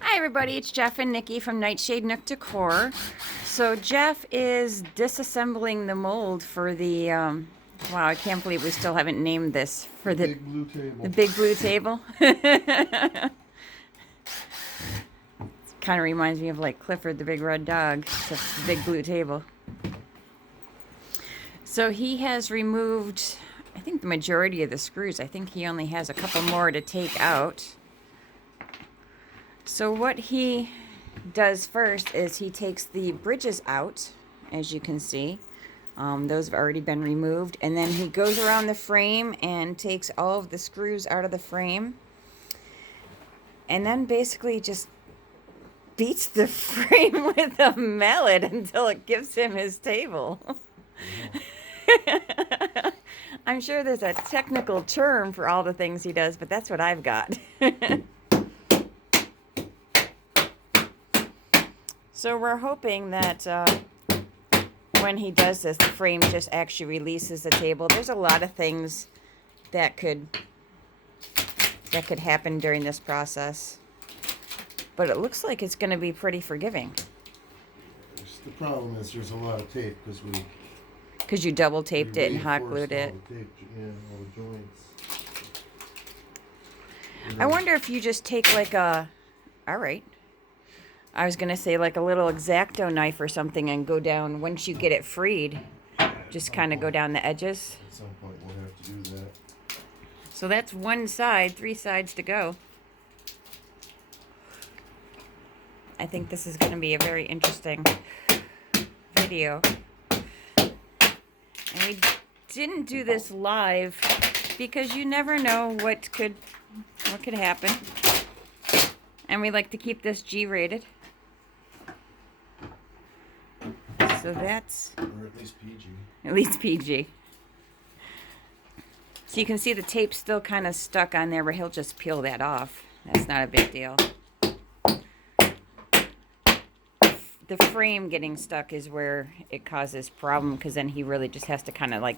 Hi everybody, it's Jeff and Nikki from Nightshade Nook Decor. So Jeff is disassembling the mold for the, wow, I can't believe we still haven't named this, for the Big blue table. the big blue table. Kind of reminds me of like Clifford the Big Red Dog, except the big blue table. So he has removed, I think, the majority of the screws. I think he only has a couple more to take out. So what he does first is he takes the bridges out, as you can see. Those have already been removed. And then he goes around the frame and takes all of the screws out of the frame. And then basically just beats the frame with a mallet until it gives him his table. I'm sure there's a technical term for all the things he does, but that's what I've got. So we're hoping that when he does this, the frame just actually releases the table. There's a lot of things that could happen during this process, but it looks like it's going to be pretty forgiving. The problem is there's a lot of tape Because you double taped it and hot glued it. All the joints. I wonder if you just take like a, all right. I was going to say like a little X-Acto knife or something and go down, once you get it freed, just kind of go down the edges. At some point we'll have to do that. So that's one side, 3 sides to go. I think this is going to be a very interesting video. And we didn't do this live because you never know what could happen. And we like to keep this G-rated. So that's... Or at least PG. At least PG. So you can see the tape still kind of stuck on there, but he'll just peel that off. That's not a big deal. The frame getting stuck is where it causes problem, because then he really just has to kind of like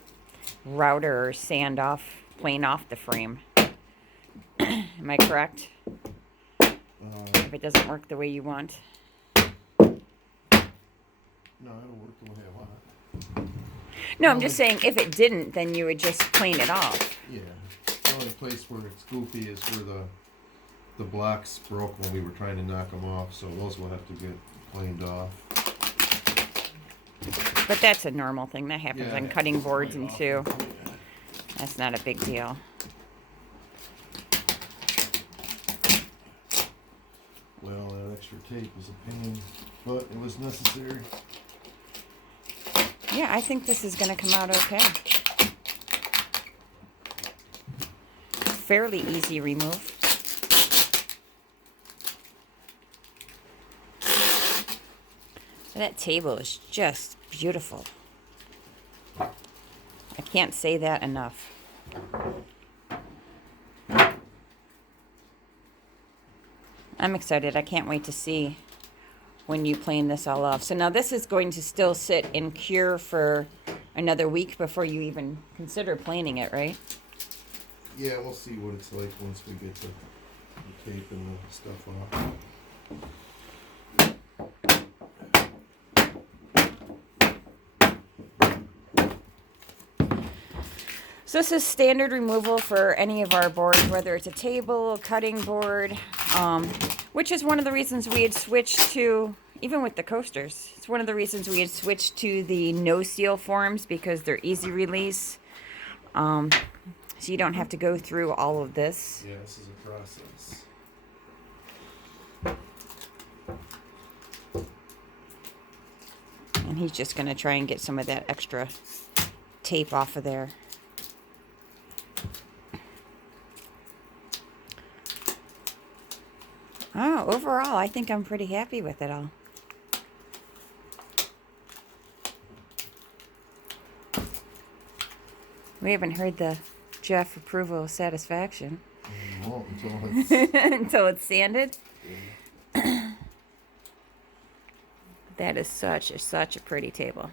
router or sand off, plane off the frame. Am I correct? If it doesn't work the way you want. No, it'll work the way I want it. No, I'm just saying if it didn't, then you would just plane it off. Yeah. The only place where it's goofy is where the blocks broke when we were trying to knock them off, so those will have to get planed off. But that's a normal thing. That happens on cutting boards and two. Yeah. That's not a big deal. Well, that extra tape was a pain, but it was necessary. Yeah, I think this is going to come out okay. Fairly easy remove. That table is just beautiful. I can't say that enough. I'm excited. I can't wait to see when you plane this all off. So now this is going to still sit and cure for another week before you even consider planing it, right? Yeah, we'll see what it's like once we get the tape and the stuff off. So this is standard removal for any of our boards, whether it's a table, a cutting board, which is one of the reasons we had switched to, even with the coasters, it's one of the reasons we had switched to the no-seal forms, because they're easy release. So you don't have to go through all of this. Yeah, this is a process. And he's just going to try and get some of that extra tape off of there. Oh, overall, I think I'm pretty happy with it all. We haven't heard the Jeff approval of satisfaction. Won't until it's... Until it's sanded. Yeah. That is such a pretty table.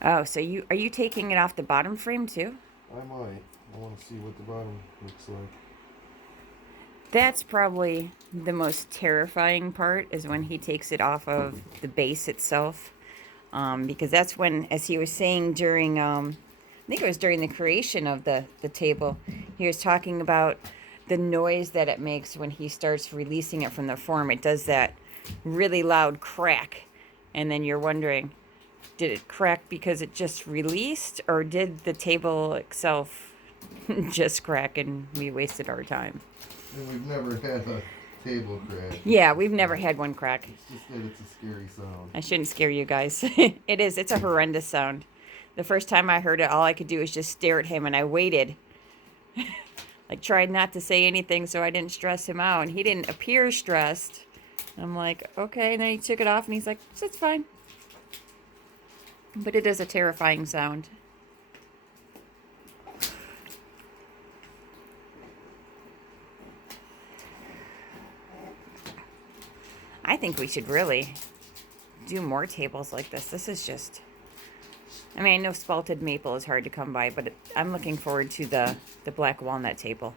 Oh, so are you taking it off the bottom frame too? I might. I want to see what the bottom looks like. That's probably the most terrifying part, is when he takes it off of the base itself. Because that's when, as he was saying during, I think it was during the creation of the table, he was talking about the noise that it makes when he starts releasing it from the form. It does that really loud crack. And then you're wondering, did it crack because it just released, or did the table itself just crack and we wasted our time? And we've never had a table crash. Yeah, we've never had one crack. It's just that it's a scary sound. I shouldn't scare you guys. It is. It's a horrendous sound. The first time I heard it, all I could do was just stare at him, and I waited. Like, tried not to say anything so I didn't stress him out, and he didn't appear stressed. I'm like, okay. And then he took it off, and he's like, it's fine. But it is a terrifying sound. I think we should really do more tables like this. This is just, I mean, I know spalted maple is hard to come by, but I'm looking forward to the black walnut table.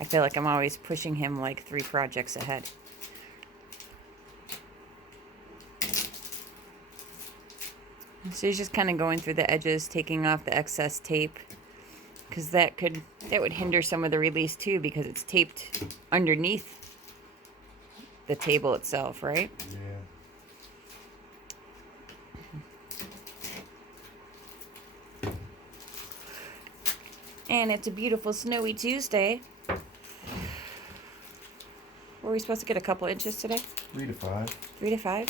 I feel like I'm always pushing him like 3 projects ahead. So he's just kind of going through the edges, taking off the excess tape, because that would hinder some of the release too, because it's taped underneath the table itself, right? Yeah. And it's a beautiful snowy Tuesday. Were we supposed to get a couple inches today? 3 to 5. 3 to 5?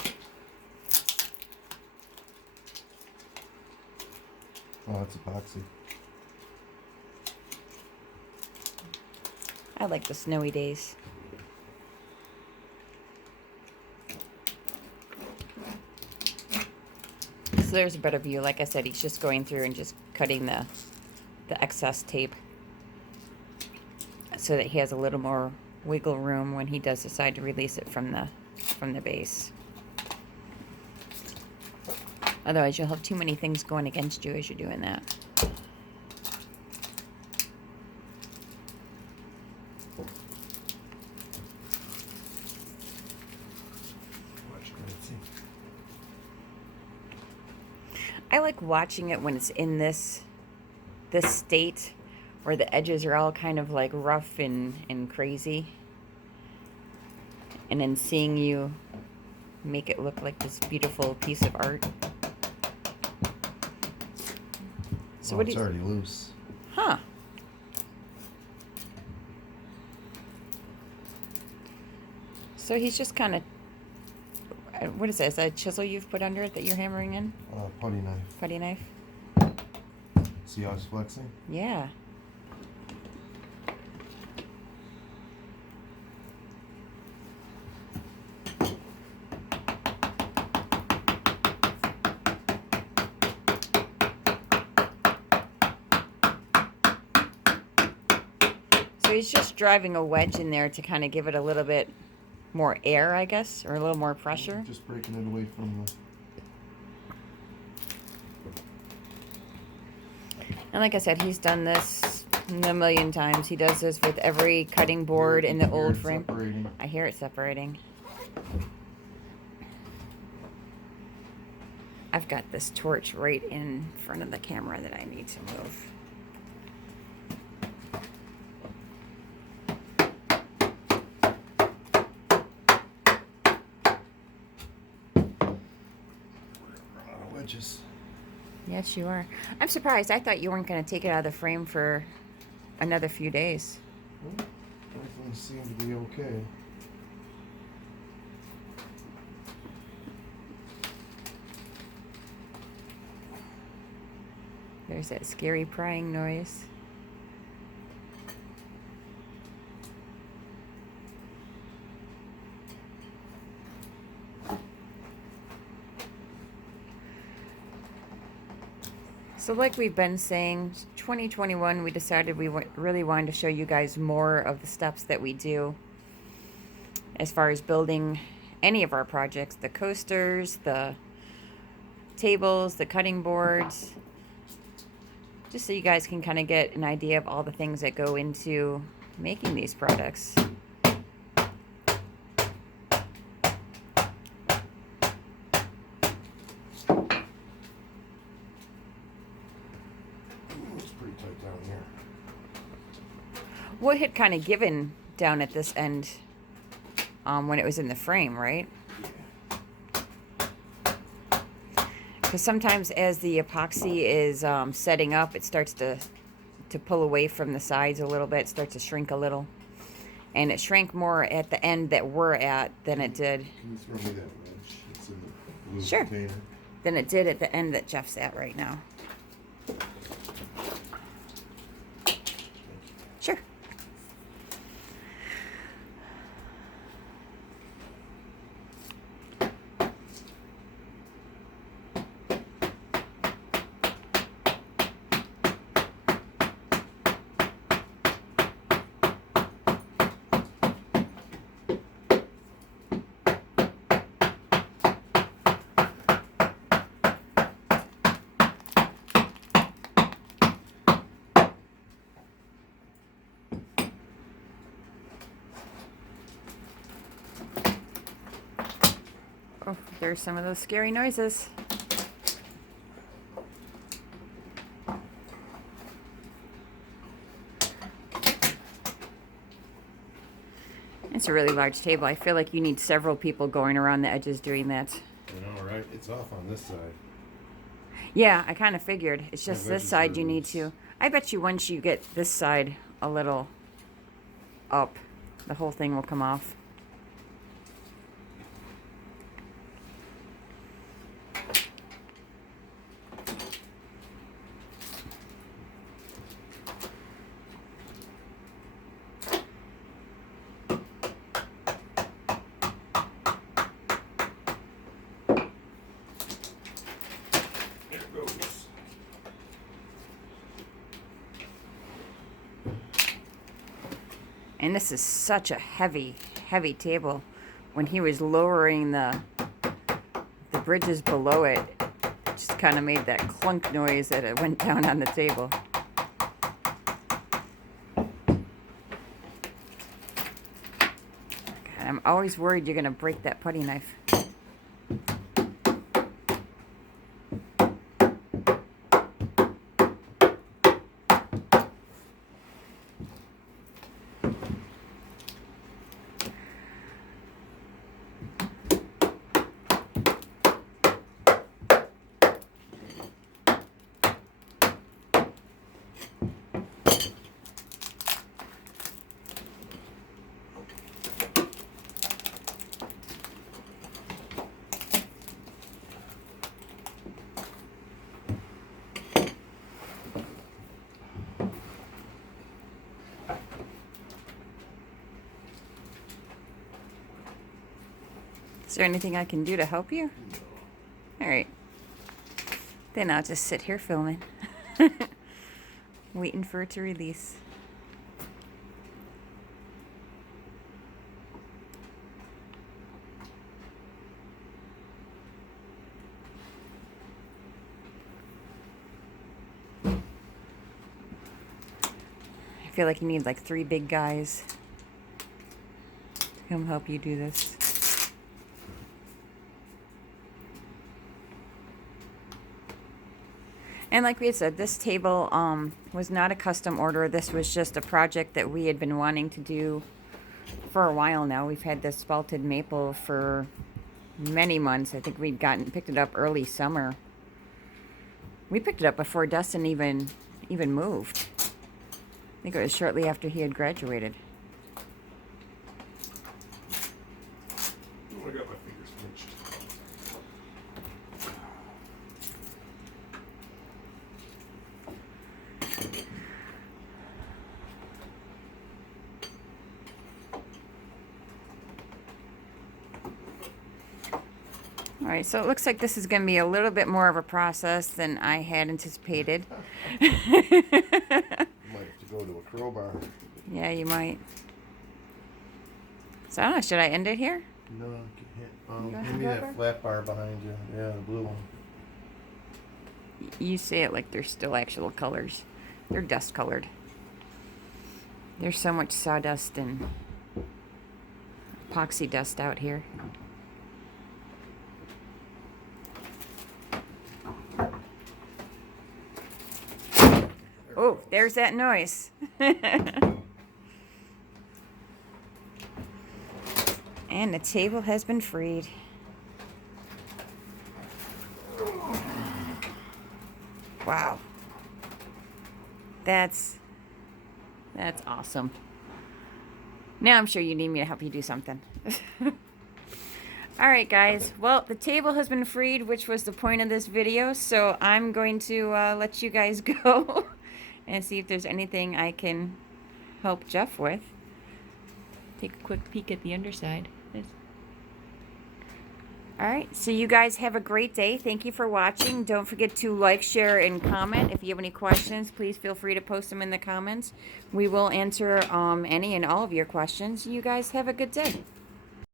Oh, that's epoxy. I like the snowy days. So there's a better view. Like I said, he's just going through and just cutting the excess tape so that he has a little more wiggle room when he does decide to release it from the base. Otherwise, you'll have too many things going against you as you're doing that. I like watching it when it's in this state where the edges are all kind of like rough and crazy. And then seeing you make it look like this beautiful piece of art. So what do It's you... already loose. Huh. So he's just kind of... What is that? Is that a chisel you've put under it that you're hammering in? Putty knife. Putty knife? See how it's flexing? Yeah. So he's just driving a wedge in there to kind of give it a little bit more air, I guess, or a little more pressure. Just breaking it away from the... And like I said, he's done this a million times. He does this with every cutting board in the old frame. Separating. I hear it separating. I've got this torch right in front of the camera that I need to move. Wedges. Yes, you are. I'm surprised. I thought you weren't going to take it out of the frame for another few days. Well, everything seemed to be okay. There's that scary prying noise. So like we've been saying, 2021 we decided we really wanted to show you guys more of the steps that we do as far as building any of our projects, the coasters, the tables, the cutting boards. just so you guys can kind of get an idea of all the things that go into making these products. It's pretty tight down here. What had kind of given down at this end when it was in the frame, right? Because sometimes as the epoxy is setting up, it starts to pull away from the sides a little bit, starts to shrink a little. And it shrank more at the end that we're at than it did. Can you throw me that wrench? It's in the blue Sure. container. Than it did at the end that Jeff's at right now. Sure. Oh, there's some of those scary noises. It's a really large table. I feel like you need several people going around the edges doing that. I know, right? It's off on this side. Yeah, I kind of figured. It's just Yeah, this side you need wedges to. I bet you once you get this side a little up, the whole thing will come off. There it goes. And this is such a heavy, heavy table. When he was lowering the bridges below it, it just kind of made that clunk noise that it went down on the table. God, I'm always worried you're going to break that putty knife. Is there anything I can do to help you? All right. Then I'll just sit here filming. Waiting for it to release. I feel like you need like 3 big guys to come help you do this. And like we had said, this table was not a custom order. This was just a project that we had been wanting to do for a while now. We've had this spalted maple for many months. I think we'd picked it up early summer. We picked it up before Dustin even moved. I think it was shortly after he had graduated. Oh, I got my fingers pinched. All right, so it looks like this is going to be a little bit more of a process than I had anticipated. Might have to go to a crowbar. Yeah, you might. So I don't know, should I end it here? No, You want give the me rubber? that flat bar behind you. Yeah, the blue one. You say it like they're still actual colors. They're dust colored. There's so much sawdust and epoxy dust out here. Oh, there's that noise. And the table has been freed. Wow. That's awesome. Now I'm sure you need me to help you do something. All right, guys. Well, the table has been freed, which was the point of this video. So I'm going to let you guys go and see if there's anything I can help Jeff with. Take a quick peek at the underside. All right, so you guys have a great day. Thank you for watching. Don't forget to like, share, and comment. If you have any questions, please feel free to post them in the comments. We will answer any and all of your questions. You guys have a good day.